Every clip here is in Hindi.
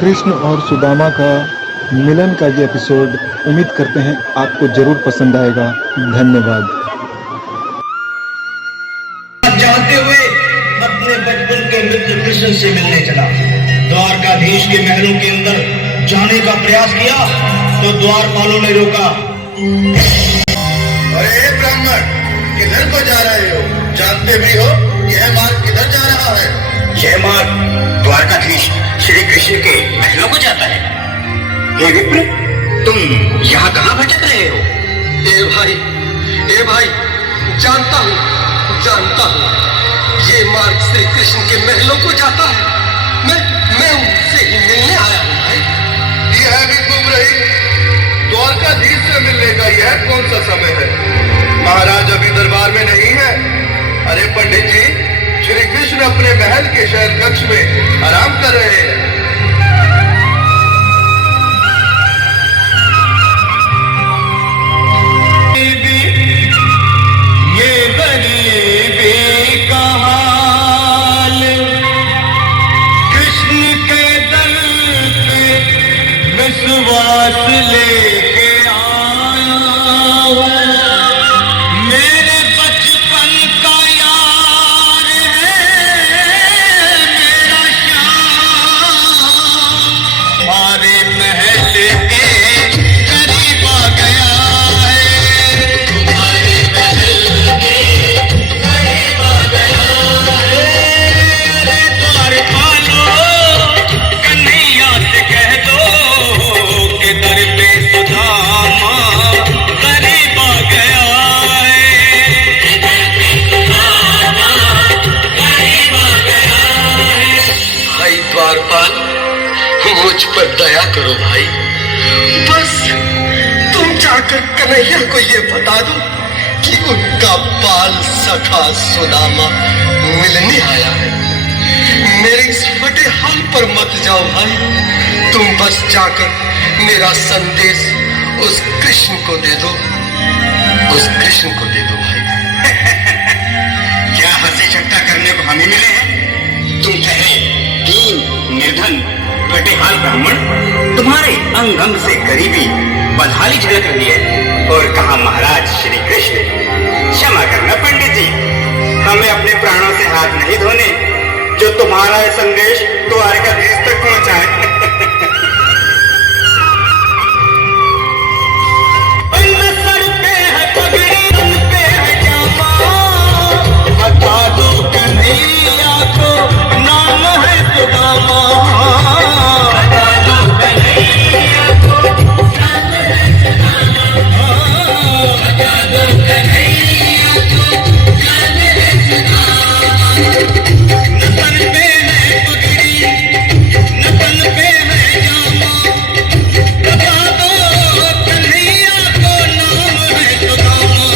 कृष्ण और सुदामा का मिलन का ये एपिसोड उम्मीद करते हैं आपको जरूर पसंद आएगा। धन्यवाद। जानते हुए अपने बचपन के मित्र कृष्ण से मिलने चला। द्वारकाधीश के महलों के अंदर जाने का प्रयास किया तो द्वारपालों ने रोका। अरे ब्राह्मण, किधर को जा रहे हो? जानते भी हो यह मार्ग किधर जा रहा है? यह मार्ग द्वारकाधीश श्री कृष्ण के महलों को जाता है। हे विप्र, तुम यहाँ कहाँ भटक रहे हो? ए भाई, जानता हूँ ये मार्ग श्री कृष्ण के महलों को जाता है। मैं उनसे ही मिलने आया हूँ भाई। यह भी तुम रही? द्वारकाधीश से मिलने का यह कौन सा समय है? महाराज अभी दरबार में नहीं है। अरे पंडित जी, श्री कृष्ण अपने महल के शयन कक्ष में आराम कर रहे हैं। विश्वास लेके आया हूँ, मेरे बचपन का यार है मेरा श्याम। हमारे महल के करीब आ गया है, तुम्हारे महल के करीब आ गया है। अरे द्वारपालो, कन्हैया से कह दो दर पे सुदामा करीब आ गया है। भाई द्वारपाल, मुझ पर दया करो भाई। बस तुम जाकर कन्हैया को ये बता दो कि उनका बाल सखा सुदामा मिलने आया है। मेरे इस फटे हाल पर मत जाओ भाई। तुम बस जाकर मेरा संदेश उस कृष्ण को दे दो भाई। क्या हंसी ठट्टा करने को हमें मिले हैं? तुम कहे दीन निर्धन फटेहाल ब्राह्मण, तुम्हारे अंग अंग से गरीबी बदहाली झलक रही है। और कहा महाराज श्री कृष्ण। क्षमा करना पंडित जी, हमें अपने प्राणों से हाथ नहीं धोने जो तुम्हारा संदेश द्वारकाधीश तक पहुंचाए। बता दो कन्हैया को नाम है सुदामा, बता दो कन्हैया को नाम है सुदामा, बता दो कन्हैया को नाम है सुदामा। न सर पे है पगड़ी, न तन पे है जामा, बता दो कन्हैया को नाम है सुदामा।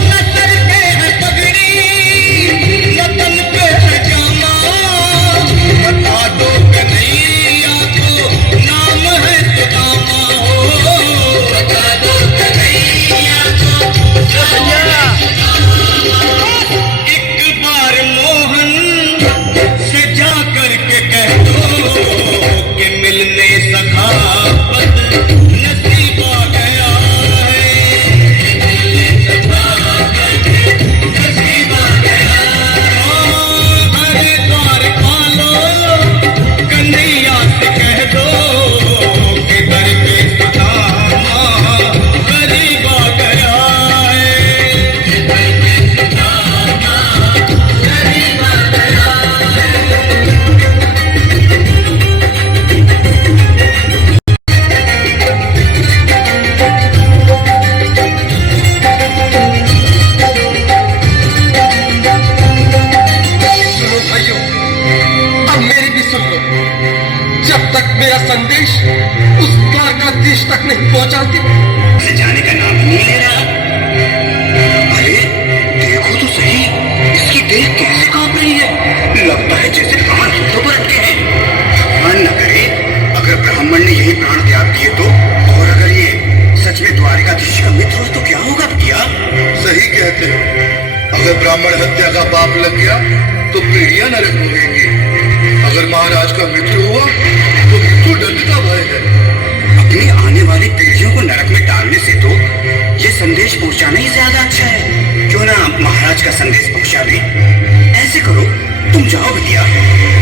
न सर पे है पगड़ी, तन पे है जामा, बता दो कन्हैया को नाम है सुदामा। बता दो कन्हैया को नाम है सुदामा। एक बार मोहन से जा करके कह दो कि मिलने सखावत नसीब आ गया है, मिलने सखावत नसीब आ गया है। अरे द्वारपालो, कन्हैया से कह दो कि दर पे सुदामा करीब आ गया है, दर पे सुदामा करीब आ गया है। सुनो भाइयों, अब मेरी भी सुन लो। जब तक मेरा संदेश उस द्वारकाधीश तक नहीं पहुंचाती, से जाने का नाम ही नहीं ले रहा। अरे देखो तो सही, इसकी देह कैसे कांप रही है। लगता है जैसे प्राण हाथों पर अटके हैं। भगवान न करे अगर ब्राह्मण ने यही प्राण त्याग दिए तो। और अगर ये सच में द्वारकाधीश का मित्र हो तो क्या होगा भैया? सही कहते हो। अगर ब्राह्मण हत्या का पाप लग गया तो पीढ़ियां नरक भोगेंगी। अगर महाराज का मित्र हुआ तो से तो ये संदेश पहुंचाना ही ज्यादा अच्छा है। क्यों ना महाराज का संदेश पहुंचा दें। ऐसे करो, तुम जाओ भैया।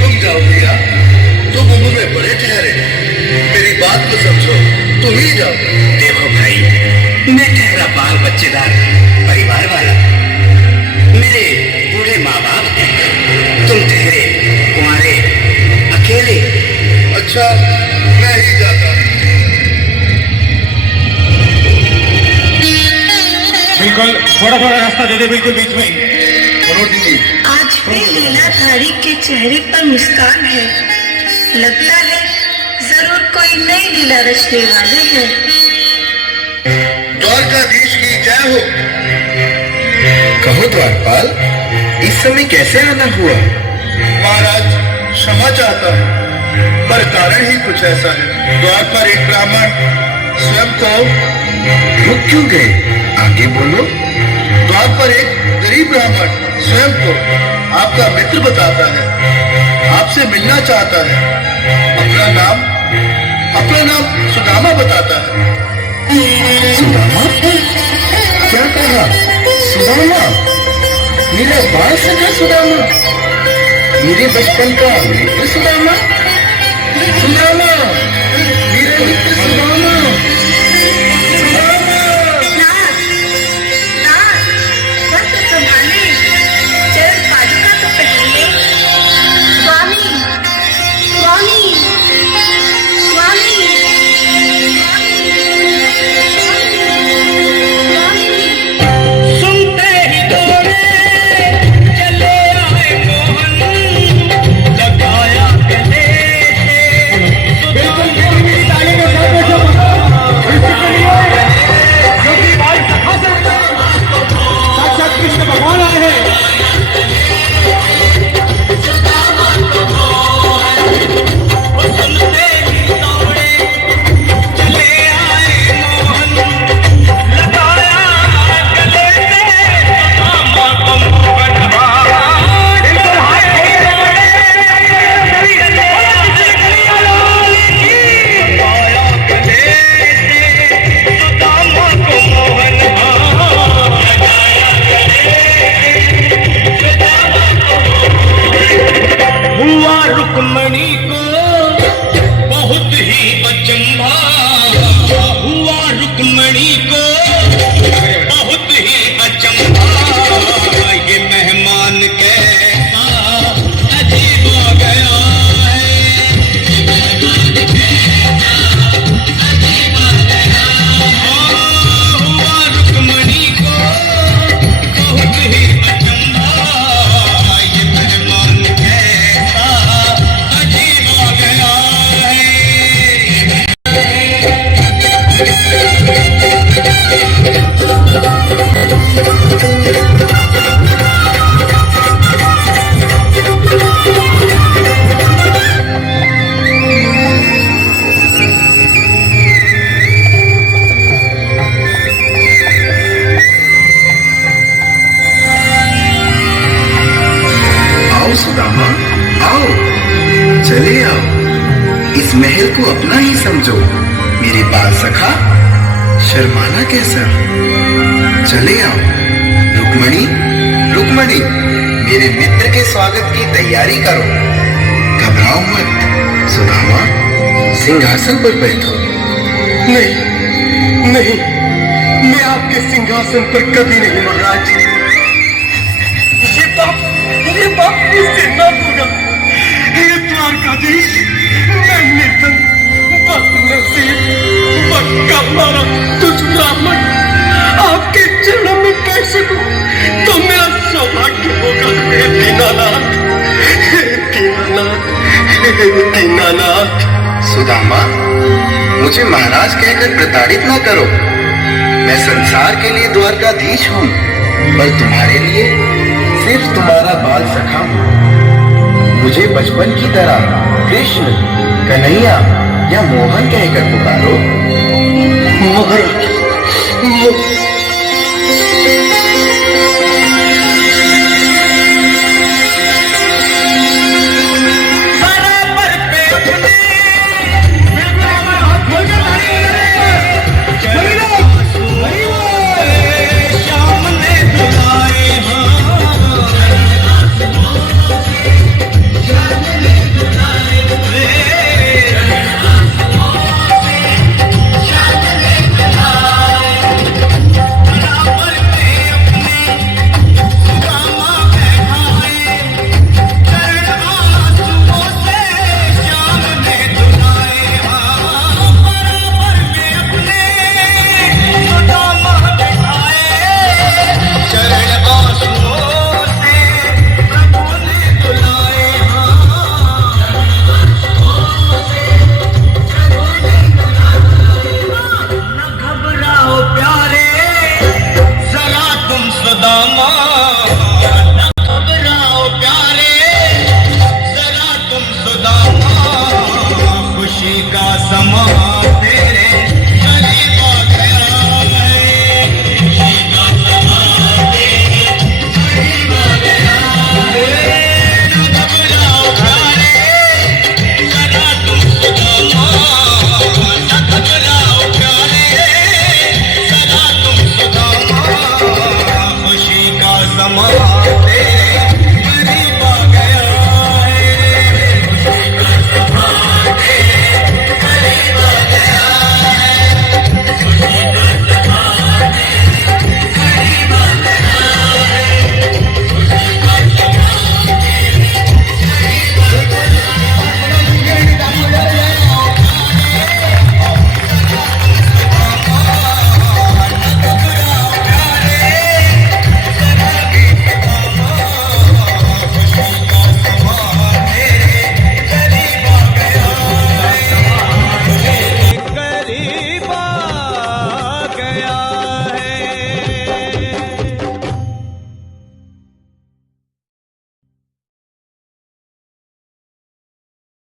तुम जाओ भैया, तुम उम्र में बड़े ठहरे, मेरी बात को समझो, तुम ही जाओ। देखो भाई, मैं ठहरा बाल बच्चेदार परिवार वाला, मेरे बूढ़े माँ बाप हैं, तुम ठहरे कुंवारे अकेले। अच्छा, मैं ही जाता हूँ। बिल्कुल थोड़ा थोड़ा रास्ता दे दे, बिल्कुल बीच में। मनोज जी, आज भी लीलाधारी के चेहरे पर मुस्कान है। लगता है जरूर कोई नई लीला रचने वाले हैं। द्वारकाधीश की जय हो। कहो द्वारपाल, इस समय कैसे आना हुआ? महाराज क्षमा चाहता हूँ, पर कारण ही कुछ ऐसा है। द्वार पर एक ब्राह्मण स्वयं को रुक क्यों गए? आगे बोलो। द्वार पर एक गरीब ब्राह्मण स्वयं को आपका मित्र बताता है, आपसे मिलना चाहता है। अपना नाम सुदामा बताता है। सुदामा? क्या कहा? सुदामा? मेरा बाल सखा सुदामा? मेरे बचपन का मित्र सुदामा? सुदामा, मेरा मित्र सुदामा। नाथ, नाथ, सर तो संभाले, चरण पादुका तो पहले। स्वामी, स्वामी, स्वामी, सुनते ही दौड़े चले आए मोहन, लगाया गले से। बिल्कुल मेरी ताली में सर पे क्योंकि भाई सखा से साक्षात कृष्ण भगवान आए हैं। सुनते ही दौड़े चले आए मोहन, लगाया गले से सुदामा को मोहन। बिल्कुल हाय हुआ रुक्मणी को बहुत ही अचंभा, हुआ रुक्मणी को बहुत ही अचंभा। ये मेहमान कैसा अजीब आ गया है, हुआ रुक्मणी को बहुत ही अचंभा। ये मेहमान कैसा अजीब आ गया है। आओ सुदामा, आओ, चले आओ। इस महल को अपना ही समझो। मेरे बाल सखा, शर्माना कैसा? चले आओ। रुक्मणी, रुक्मणी, मेरे मित्र के स्वागत की तैयारी करो। घबराओ मत। सुदामा, सिंहासन पर बैठो। नहीं, नहीं, मैं आपके सिंहासन पर कभी नहीं महाराज। ये बाप मुझसे ना होगा। ये द्वारकाधीश, मैं निर्धन, बदनसीब, बक्का मारा तुझ ब्राह्मण आपके चरणों में बैठ सकूं तो मेरा सौभाग्य होगा। हे दीनानाथ, हे दीनानाथ, हे दीनानाथ। सुदामा, मुझे महाराज कहकर प्रताड़ित ना करो। मैं संसार के लिए द्वारकाधीश हूँ, पर तुम्हारे लिए सिर्फ तुम्हारा बाल सखा हूँ। मुझे बचपन की तरह कृष्ण, कन्हैया या मोहन कहकर पुकारो। महाराज,